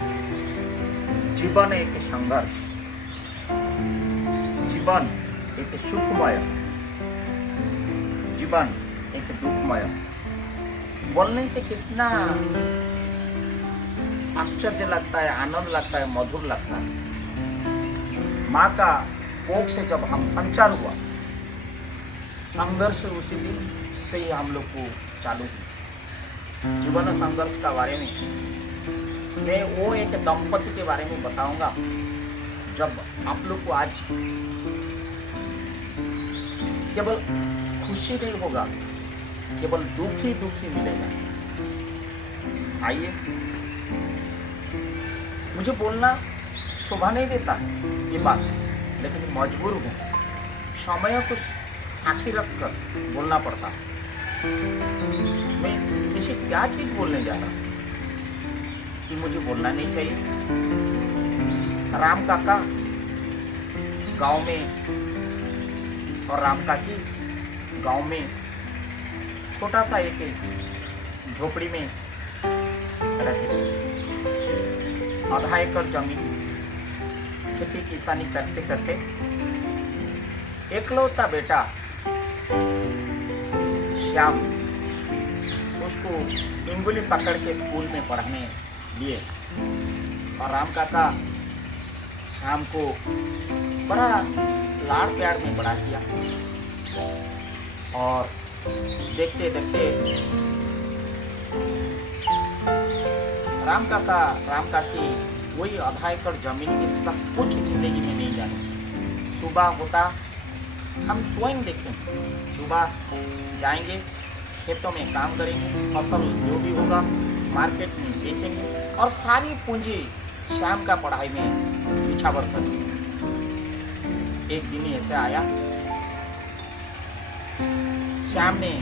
जीवन एक संघर्ष, जीवन एक सुखमय, जीवन एक दुखमय। बोलने से कितना आश्चर्य लगता है, आनंद लगता है, मधुर लगता है। माँ का कोख से जब हम संचार हुआ, संघर्ष उसी दिन से ही हम लोग को चालू हुआ। जीवन संघर्ष का बारे में मैं वो एक दंपति के बारे में बताऊंगा। जब आप लोग को आज केवल खुशी नहीं होगा, केवल दुख ही मिलेगा। आइए, मुझे बोलना शोभा नहीं देता ये बात, लेकिन मजबूर हूँ। समय को साक्षी रखकर बोलना पड़ता है। मैं इसे क्या चीज बोलने जा रहा हूँ कि मुझे बोलना नहीं चाहिए। राम काका गांव में और राम काकी गांव में छोटा सा एक झोपड़ी में रहते थे। आधा एकड़ जमीन, खेती किसानी करते करते एकलौता बेटा श्याम, उसको इंगुली पकड़ के स्कूल में पढ़ने लिए, और राम काका श्याम को बड़ा लाड़ प्यार में बड़ा किया। और देखते देखते राम काका राम काकी वही आधा एकड़ जमीन के सिवा कुछ जिंदगी में नहीं जाने। सुबह होता हम स्वयं देखें, सुबह जाएंगे, खेतों में काम करेंगे, फसल जो भी होगा मार्केट में बेचेंगे, और सारी पूंजी शाम का पढ़ाई में निछावर कर दी। एक दिन ऐसे आया, श्याम ने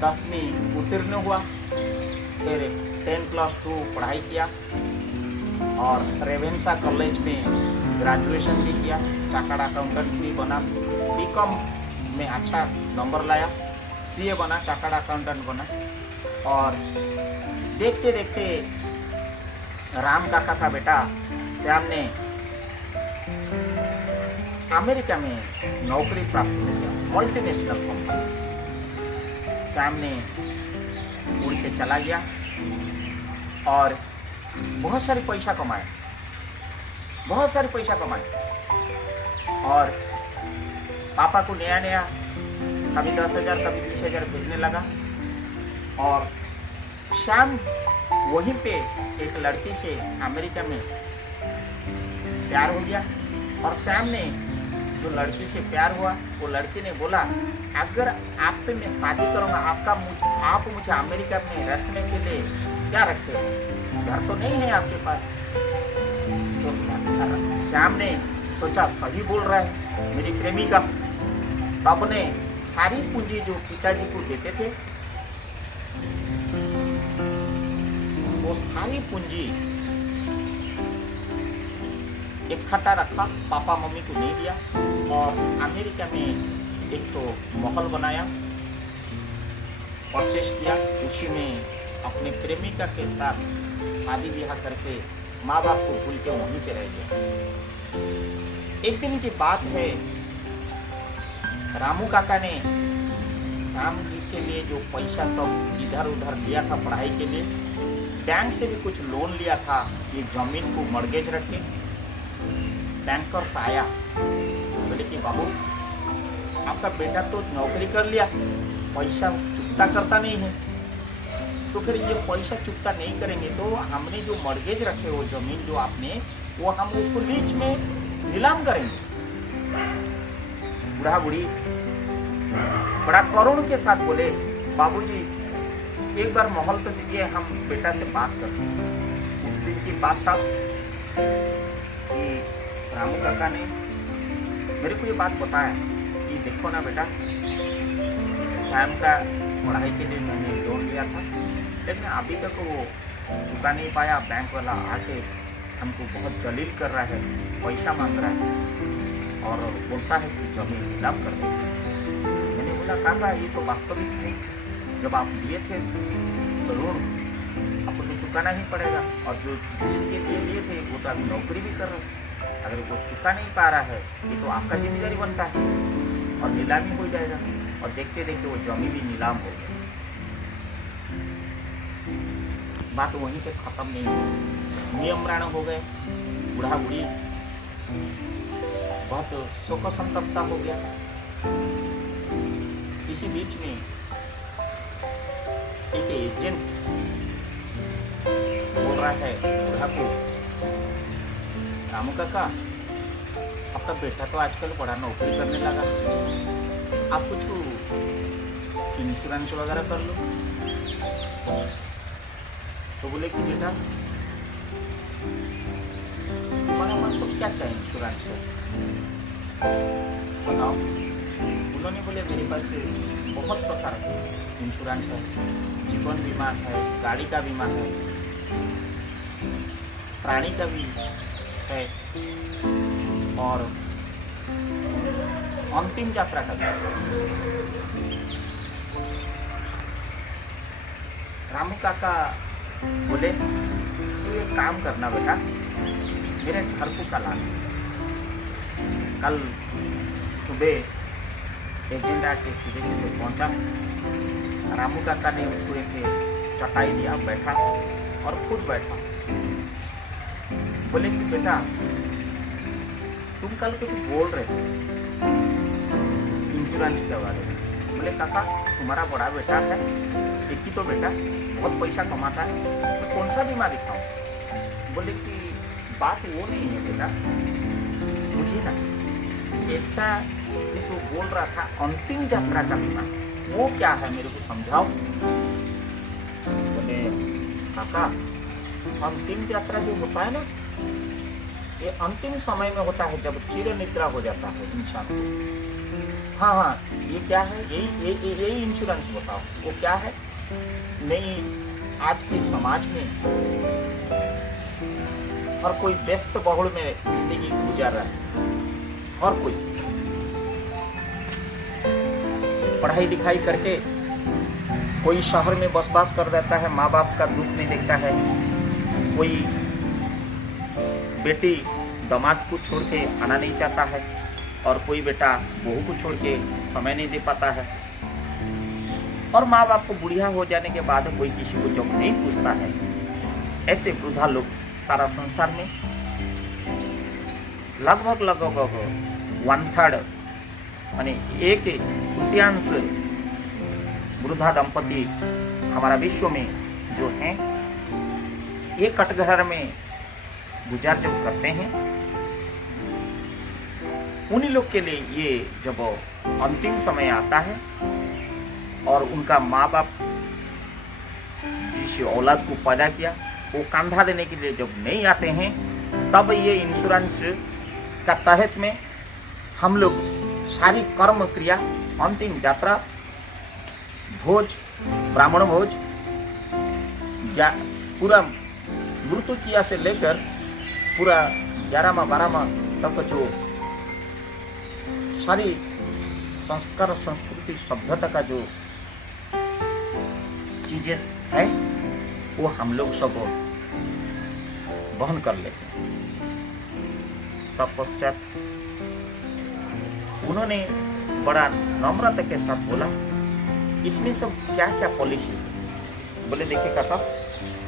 10वीं उत्तीर्ण हुआ, फिर 10+2 पढ़ाई किया और रेवेन्सा कॉलेज में ग्रेजुएशन भी किया, चार्टर्ड अकाउंटेंट भी बना, बीकॉम में अच्छा नंबर लाया, सीए बना, चार्टर्ड अकाउंटेंट बना। और देखते देखते राम काका का बेटा श्याम ने अमेरिका में नौकरी प्राप्त किया, मल्टीनेशनल कंपनी। श्याम ने उड़ के चला गया और बहुत सारे पैसा कमाए, बहुत सारे पैसा कमाए। और पापा को नया नया कभी 10,000 कभी 20,000 भेजने लगा। और श्याम वहीं पे एक लड़की से अमेरिका में प्यार हो गया। और श्याम ने जो लड़की से प्यार हुआ, वो लड़की ने बोला, अगर आपसे मैं शादी करूंगा, आप मुझे अमेरिका में रखने के लिए क्या रखे, घर तो नहीं है आपके पास। तो श्याम ने सोचा सही बोल रहा है मेरी प्रेमिका। तब ने सारी पूंजी जो पिताजी को देते थे, वो सारी पूंजी इकट्ठा रखा, पापा मम्मी को नहीं दिया, और अमेरिका में एक तो महल बनाया, परचेस किया, उसी में अपने प्रेमिका के साथ शादी ब्याह करके माँ बाप को भूल के वहीं पे रह गया। एक दिन की बात है, रामू काका ने श्याम जी के लिए जो पैसा सब इधर उधर लिया था पढ़ाई के लिए, बैंक से भी कुछ लोन लिया था, ये जमीन को मॉर्गेज रख के। बैंकर्स आया, बोले कि बाबू आपका बेटा तो नौकरी कर लिया, पैसा चुकता करता नहीं है, तो फिर ये पैसा चुकता नहीं करेंगे तो हमने जो मॉर्गेज रखे वो जमीन जो आपने, वो हम उसको लीज में नीलाम करेंगे। बूढ़ा बूढ़ी बड़ा करुण के साथ बोले, बाबूजी एक बार माहौल तो दीजिए, हम बेटा से बात करते हैं। उस दिन की बात था कि रामू काका ने मेरे को ये बात बताया कि देखो ना बेटा, श्याम का पढ़ाई के लिए मैंने लोन लिया था, लेकिन अभी तक वो चुका नहीं पाया। बैंक वाला आके हमको बहुत जलील कर रहा है, पैसा मांग रहा है और बोलता है कि जमीन नीलाम कर दो। मैंने बोला काका ये तो वास्तविक है, जब आप लिए थे तो ऋण अपने तो चुकाना ही पड़ेगा। और जो जिसके लिए लिए थे वो तो अभी नौकरी भी कर रहे हैं, अगर वो चुका नहीं पा रहा है ये तो आपका जिम्मेदारी बनता है और नीलामी हो जाएगा। और देखते देखते वो जमी भी नीलाम हो गई। बात वहीं पे खत्म नहीं हुई, नियमरण हो गए, बूढ़ा बूढ़ी बहुत शोक संतप्ता हो गया। इसी बीच में एक एजेंट बोल रहा है बूढ़ा को, रामू काका आपका बेटा तो आजकल बड़ा नौकरी करने लगा, आप कुछ इंश्योरेंस वगैरह कर लो। तो बोले कि बेटा तुम्हारे पास तो क्या क्या इंश्योरेंस है बताओ। उन्होंने बोले मेरे पास बहुत प्रकार के इंश्योरेंस है, जीवन बीमा है, गाड़ी का बीमा है, प्राणी का भी है और अंतिम यात्रा का भी। रामू काका बोले तू एक काम करना बेटा, मेरे घर को कल आना। कल सुबह एजेंट आके सुबह सुबह पहुंचा। रामू काका ने उसको एक चटाई दिया, बैठा और खुद बैठा। बोले कि बेटा तुम कल कुछ बोल रहे थे इंश्योरेंस के बारे में। बोले काका तुम्हारा बड़ा बेटा है, एक ही तो बेटा, बहुत पैसा कमाता है, तो कौन सा बीमा दिखाऊं। बोले कि बात वो नहीं है बेटा, मुझे ना ऐसा जो बोल रहा था अंतिम यात्रा का बीमा वो क्या है मेरे को समझाओ। बोले काका अंतिम यात्रा जो होता है ना ये अंतिम समय में होता है जब चिर निद्रा हो जाता है इंसान को। हाँ हाँ ये क्या है, यही इंश्योरेंस बताओ वो क्या है। नहीं आज के समाज में हर कोई व्यस्त बहुल में जिंदगी गुजार रहा है, हर कोई पढ़ाई लिखाई करके कोई शहर में बसवास कर देता है, माँ बाप का दुख नहीं देखता है, कोई बेटी दामाद को छोड़ के आना नहीं चाहता है और कोई बेटा बहू को छोड़ के समय नहीं दे पाता है। और माँ बाप को बुढ़िया हो जाने के बाद कोई किसी को जब नहीं पूछता है, ऐसे वृद्धा लोग सारा संसार में लगभग 1/3 माने 1/3 वृद्धा दंपति हमारा विश्व में जो हैं ये कटघर में गुजार जब करते हैं, उन्हीं लोग के लिए ये जब अंतिम समय आता है और उनका माँ बाप जिस औलाद को पैदा किया वो कंधा देने के लिए जब नहीं आते हैं, तब ये इंश्योरेंस का तहत में हम लोग सारी कर्म क्रिया, अंतिम यात्रा, भोज, ब्राह्मण भोज या पूरा मृत्यु क्रिया से लेकर पूरा 11वां 12वां तक जो सारी संस्कार संस्कृति सभ्यता का जो चीजें है वो हम लोग सब वहन कर लेते हैं। तत्पश्चात उन्होंने बड़ा नम्रता के साथ बोला इसमें सब क्या क्या पॉलिसी है। बोले देखिए काका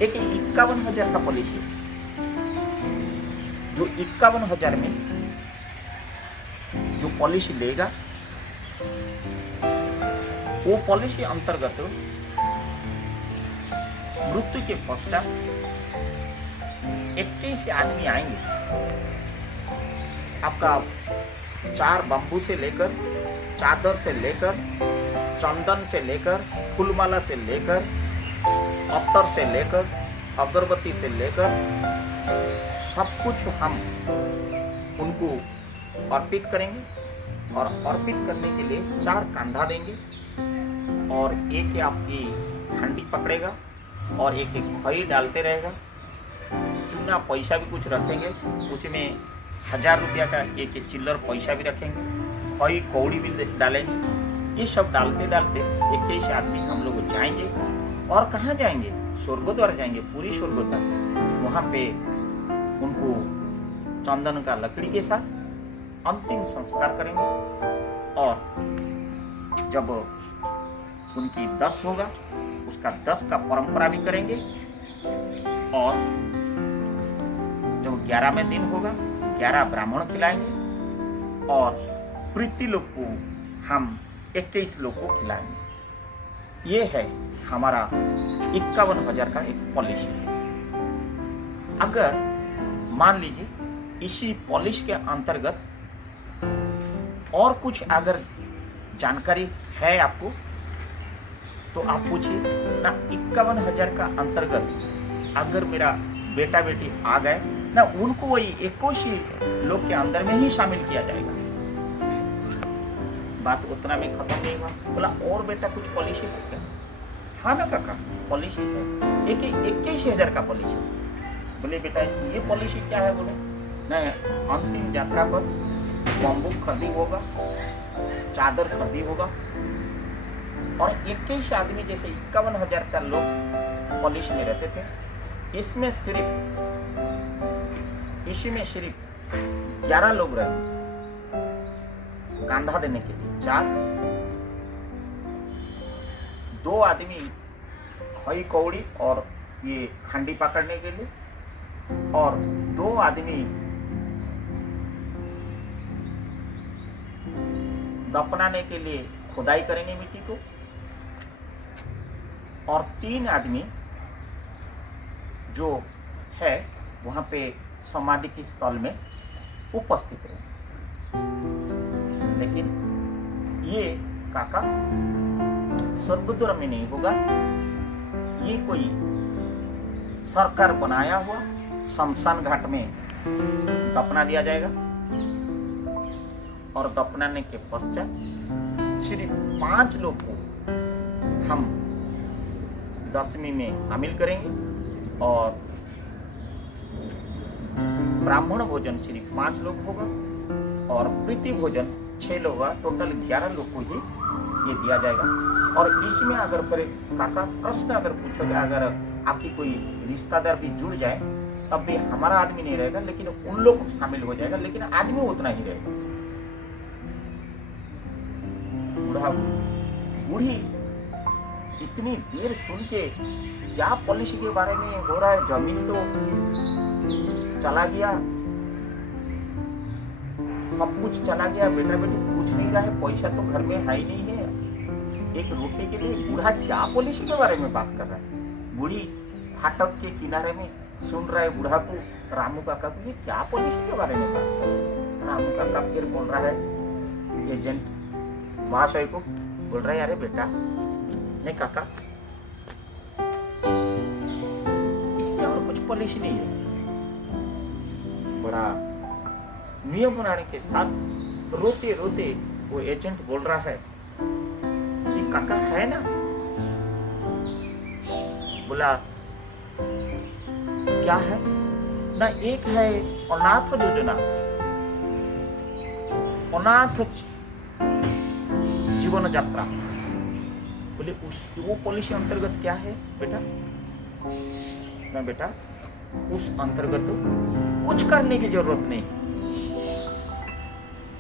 एक 51,000 का पॉलिसी है, जो 51,000 में जो पॉलिसी लेगा वो पॉलिसी अंतर्गत मृत्यु के पश्चात 21 आदमी आएंगे। आपका 4 बंबू से लेकर, चादर से लेकर, चंदन से लेकर, फूलमाला से लेकर, अत्तर से लेकर, अगरबत्ती से लेकर सब कुछ हम उनको अर्पित करेंगे और अर्पित करने के लिए 4 कंधा देंगे और एक आपकी हंडी पकड़ेगा और एक खई डालते रहेगा। चूना पैसा भी कुछ रखेंगे, उसमें 1000 रुपया का एक चिल्लर पैसा भी रखेंगे, खई कौड़ी भी डालेंगे। ये सब डालते डालते 21 आदमी हम लोग जाएंगे। और कहाँ जाएंगे? स्वर्गद्वार जाएंगे, पूरी स्वर्गद्वार, वहां पे उनको चंदन का लकड़ी के साथ अंतिम संस्कार करेंगे। और जब उनकी 10 होगा, उसका 10 का परंपरा भी करेंगे। और जब 11वें दिन होगा, 11 ब्राह्मण खिलाएंगे और प्रीति लोग को हम 21 लोग को खिलाएंगे। ये है हमारा 51,000 का एक पॉलिसी है। अगर मान लीजिए इसी पॉलिसी के अंतर्गत और कुछ अगर जानकारी है आपको तो आप पूछिए ना। 51,000 का अंतर्गत अगर मेरा बेटा बेटी आ गए ना, उनको वही 21 लोग के अंदर में ही शामिल किया जाएगा। बात उतना में खत्म नहीं हुआ। बोला और बेटा कुछ पॉलिसी है क्या? हाँ ना काका, पॉलिसी है, 21,000 का पॉलिसी। बोले बेटा ये पॉलिसी क्या है? बोले ना, अंतिम यात्रा पर बम्बू खरीदी होगा, चादर खरीदी होगा और 21 आदमी, जैसे 51,000 का लोग पॉलिसी में रहते थे, इसमें सिर्फ 11 लोग रहे कांधा देने के लिए, 4, 2 आदमी खई कौड़ी और ये हांडी पकड़ने के लिए, और 2 आदमी दफनाने के लिए खुदाई करेंगे मिट्टी को, और 3 आदमी जो है वहां पे समाधि के स्थल में उपस्थित रहे। लेकिन ये काका स्वर्गद्वार में नहीं होगा, ये कोई सरकार बनाया हुआ शमशान घाट में दफना दिया जाएगा। और दफनाने के पश्चात सिर्फ 5 लोग को हम 10वीं में शामिल करेंगे और ब्राह्मण भोजन सिर्फ 5 लोग होगा और प्रीति भोजन 6 लोग होगा। टोटल 11 लोग को ही ये दिया जाएगा। और इसमें अगर काका प्रश्न अगर पूछोगे, अगर आपकी कोई रिश्तेदार भी जुड़ जाए तब भी हमारा आदमी नहीं रहेगा, लेकिन उन लोग शामिल हो जाएगा, लेकिन आदमी उतना ही रहेगा। बूढ़ी इतनी देर सुन के क्या पॉलिसी के बारे में हो रहा है, जमीन तो चला गया, सब कुछ चला गया, बेटा बेटी कुछ नहीं रहा है, पैसा तो घर में है ही नहीं है, एक रोटी के लिए बूढ़ा क्या पॉलिसी के बारे में बात कर रहा है। बूढ़ी फाटक के किनारे में सुन रहा है बूढ़ा को, रामू काका को, ये क्या पॉलिसी के बारे में बात कर रहा है। रामू काका फिर बोल रहा है एजेंट महाशय को, बोल रहा है अरे बेटा नहीं काका, इससे और कुछ पॉलिसी नहीं है। बड़ा नियम बनाने के साथ रोते रोते वो एजेंट बोल रहा है कि काका है ना? बोला क्या है ना? एक है अनाथ योजना, अनाथ जीवन यात्रा। बोले वो पॉलिसी अंतर्गत क्या है बेटा? ना बेटा उस अंतर्गत कुछ करने की जरूरत नहीं,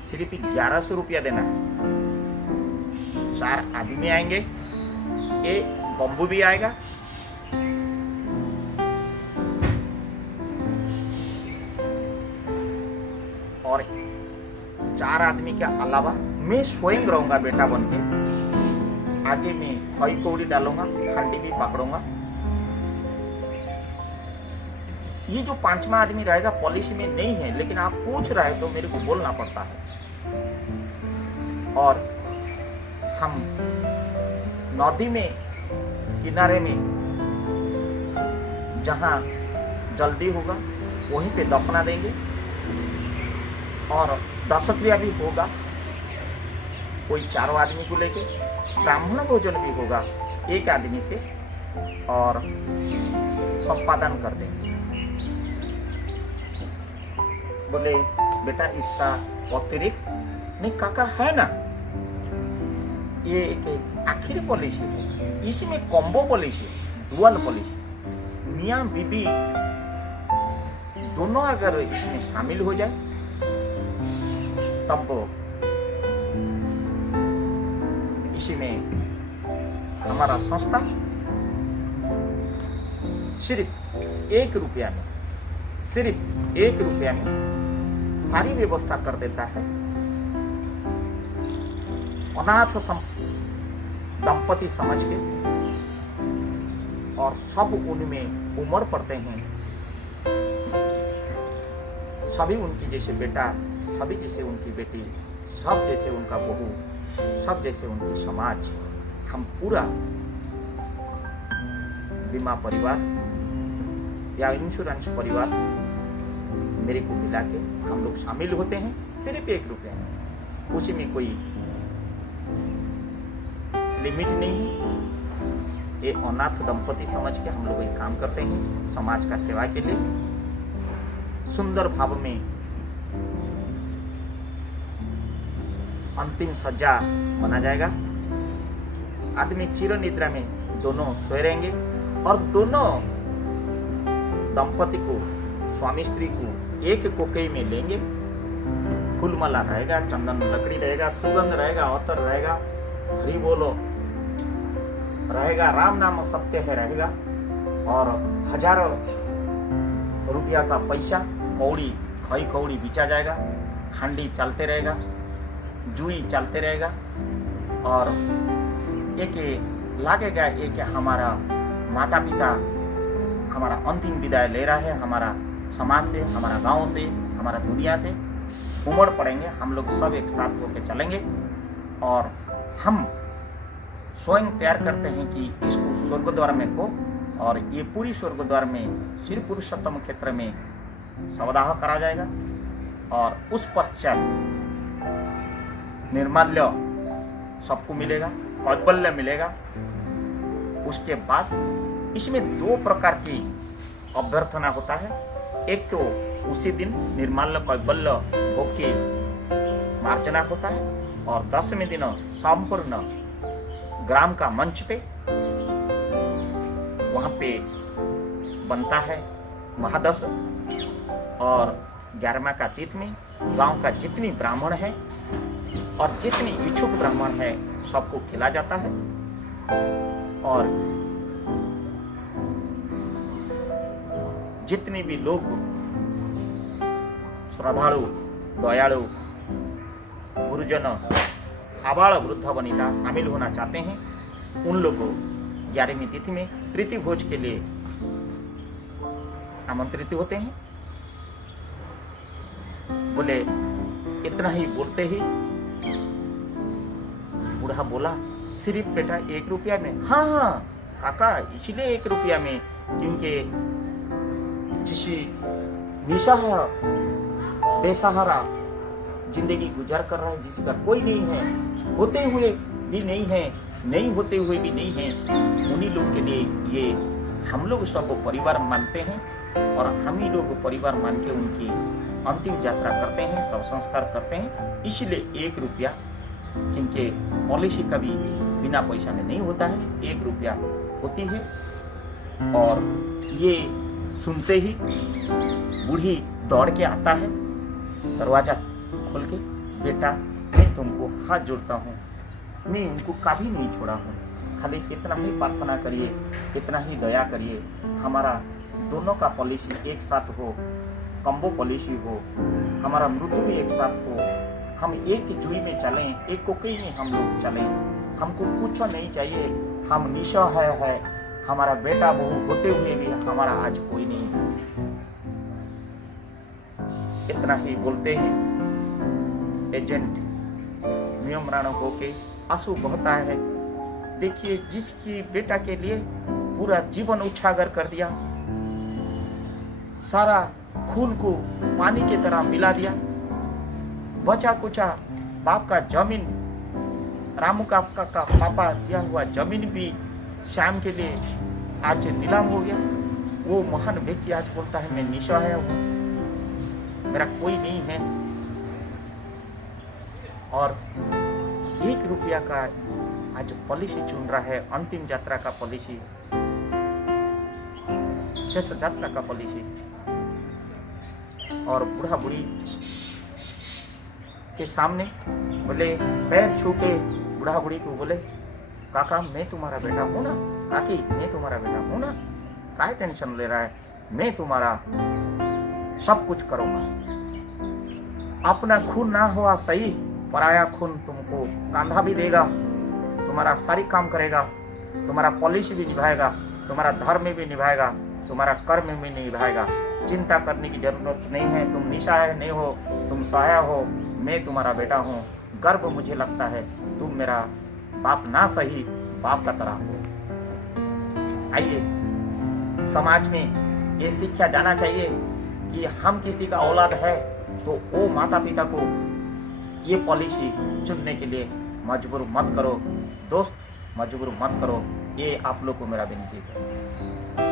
सिर्फ 1100 रुपया देना है। 4 आदमी आएंगे, एक बम्बू भी आएगा, और 4 आदमी के अलावा मैं स्वयं रहूंगा बेटा बन के, आगे में खई कौड़ी डालूंगा, हांडी भी पकड़ूंगा। ये जो 5वां आदमी रहेगा पॉलिसी में नहीं है, लेकिन आप पूछ रहे हैं तो मेरे को बोलना पड़ता है। और हम नदी में किनारे में जहां जल्दी होगा वहीं पे दफना देंगे, और दशक्रिया भी होगा कोई 4 आदमी को लेके, ब्राह्मण भोजन भी होगा 1 आदमी से, और संपादन कर देंगे। बोले बेटा इसका अतिरिक्त नहीं काका है ना, ये एक आखिरी पॉलिसी है, इसमें कॉम्बो पॉलिसी, डुअल पॉलिसी। मियाँ बीबी दोनों अगर इसमें शामिल हो जाए तब इसी में हमारा संस्था सिर्फ 1 रुपया में, सिर्फ 1 रुपया में सारी व्यवस्था कर देता है। अनाथ दंपति समझ के और सब उनमें उमड़ पड़ते हैं, सभी उनकी जैसे बेटा, सभी जैसे उनकी बेटी, सब जैसे उनका बहू, सब जैसे उनकी समाज। हम पूरा बीमा परिवार या इंश्योरेंस परिवार मेरे को मिला के हम लोग शामिल होते हैं सिर्फ 1 रुपये में। उसी में कोई लिमिट नहीं है। ये अनाथ दंपति समझ के हम लोग एक काम करते हैं समाज का सेवा के लिए। सुंदर भाव में अंतिम सज्जा माना जाएगा। आदमी चिर निद्रा में दोनों सोए रहेंगे और दोनों दंपति को, स्वामी स्त्री को एक कोकई में लेंगे। फूलमाला रहेगा, चंदन लकड़ी रहेगा, सुगंध रहेगा, अतर रहेगा, हरि बोलो रहेगा, राम नाम सत्य है रहेगा, और हजारों रुपया का पैसा कौड़ी खई कौड़ी बिचा जाएगा। हांडी चलते रहेगा, जुई चलते रहेगा, और एक लागेगा एक हमारा माता पिता हमारा अंतिम विदाई ले रहा है, हमारा समाज से, हमारा गांव से, हमारा दुनिया से उमड़ पड़ेंगे। हम लोग सब एक साथ होकर चलेंगे और हम स्वयं तैयार करते हैं कि इसको स्वर्ग द्वार में हो, और ये पूरी स्वर्ग द्वार में श्री पुरुषोत्तम क्षेत्र में शवदाह करा जाएगा। और उस पश्चात निर्माल्य सबको मिलेगा, कैवल्य मिलेगा। उसके बाद इसमें 2 प्रकार की अभ्यर्थना होता है। एक तो उसी दिन निर्माल्य कैवल्य भोग की मार्जना होता है, और 10वें दिन संपूर्ण ग्राम का मंच पे वहां पे बनता है महादश, और 11वां का तीर्थ में गांव का जितनी ब्राह्मण है और जितनी इच्छुक ब्राह्मण है सबको खिला जाता है। और जितने भी लोग श्रद्धालु, दयालु, गुरुजन, आबाल वृद्ध वनिता शामिल होना चाहते हैं, उन लोगों 11वीं तिथि में प्रीति भोज के लिए आमंत्रित होते हैं। बोले इतना ही बोलते ही बूढ़ा बोला, सिर्फ बेटा 1 रुपया में? हाँ हाँ काका, इसलिए 1 रुपया में, क्योंकि जिसे निसहारा बेसहारा जिंदगी गुजार कर रहा है, जिसका कोई नहीं है, होते हुए भी नहीं है, नहीं होते हुए भी नहीं है, उन्हीं लोग के लिए ये हम लोग सबको परिवार मानते हैं, और हम ही लोग परिवार मान के उनकी अंतिम यात्रा करते हैं, सब संस्कार करते हैं। इसलिए 1 रुपया, क्योंकि पॉलिसी कभी बिना पैसा में नहीं होता है, 1 रुपया होती है। और ये सुनते ही बूढ़ी दौड़ के आता है, दरवाजा खोल के, बेटा मैं तुमको हाथ जोड़ता हूँ, मैं उनको कभी नहीं छोड़ा हूँ, खाली इतना ही प्रार्थना करिए, इतना ही दया करिए, हमारा दोनों का पॉलिसी एक साथ हो, कम्बो पॉलिसी हो, हमारा मृत्यु भी एक साथ हो, हम एक जुई में चलें, एक कोकई में हम लोग चलें, हमको कुछ नहीं चाहिए, हम निसहाय है, हमारा बेटा बहू होते हुए भी हमारा आज कोई नहीं है। इतना ही बोलते ही एजेंट नियमराणा होके आंसू बहता है। देखिए, जिसकी बेटा के लिए पूरा जीवन उछागर कर दिया, सारा खून को पानी की तरह मिला दिया, बचा कुचा बाप का जमीन, रामू का पापा दिया हुआ जमीन भी श्याम के लिए आज नीलाम हो गया। वो महान व्यक्ति आज बोलता है, मैं निसहाय हूँ, मेरा कोई नहीं है, और 1 रुपया का आज पॉलिसी चुन रहा है, अंतिम यात्रा का पॉलिसी। शेष यात्रा का पॉलिसी। और बूढ़ा बूढ़ी के सामने बोले, पैर छू के बूढ़ा बूढ़ी को बोले, काका मैं तुम्हारा बेटा हूं ना, काकी मैं तुम्हारा बेटा हूं ना, काहे टेंशन ले रहा है, मैं तुम्हारा सब कुछ करूंगा। अपना खून ना हुआ सही, पराया खून तुमको कांधा भी देगा, तुम्हारा सारी काम करेगा, तुम्हारा पॉलिसी भी निभाएगा, तुम्हारा धर्म भी निभाएगा, तुम्हारा कर्म भी निभाएगा। चिंता करने की जरूरत नहीं है, तुम निसहाय नहीं हो, तुम सहाय हो, मैं तुम्हारा बेटा हूँ। गर्व मुझे लगता है, तुम मेरा बाप ना सही बाप का तरह हो। आइए, समाज में ये शिक्षा जाना चाहिए कि हम किसी का औलाद है तो वो माता पिता को ये पॉलिसी चुनने के लिए मजबूर मत करो। दोस्त, मजबूर मत करो, ये आप लोग को मेरा विनती है।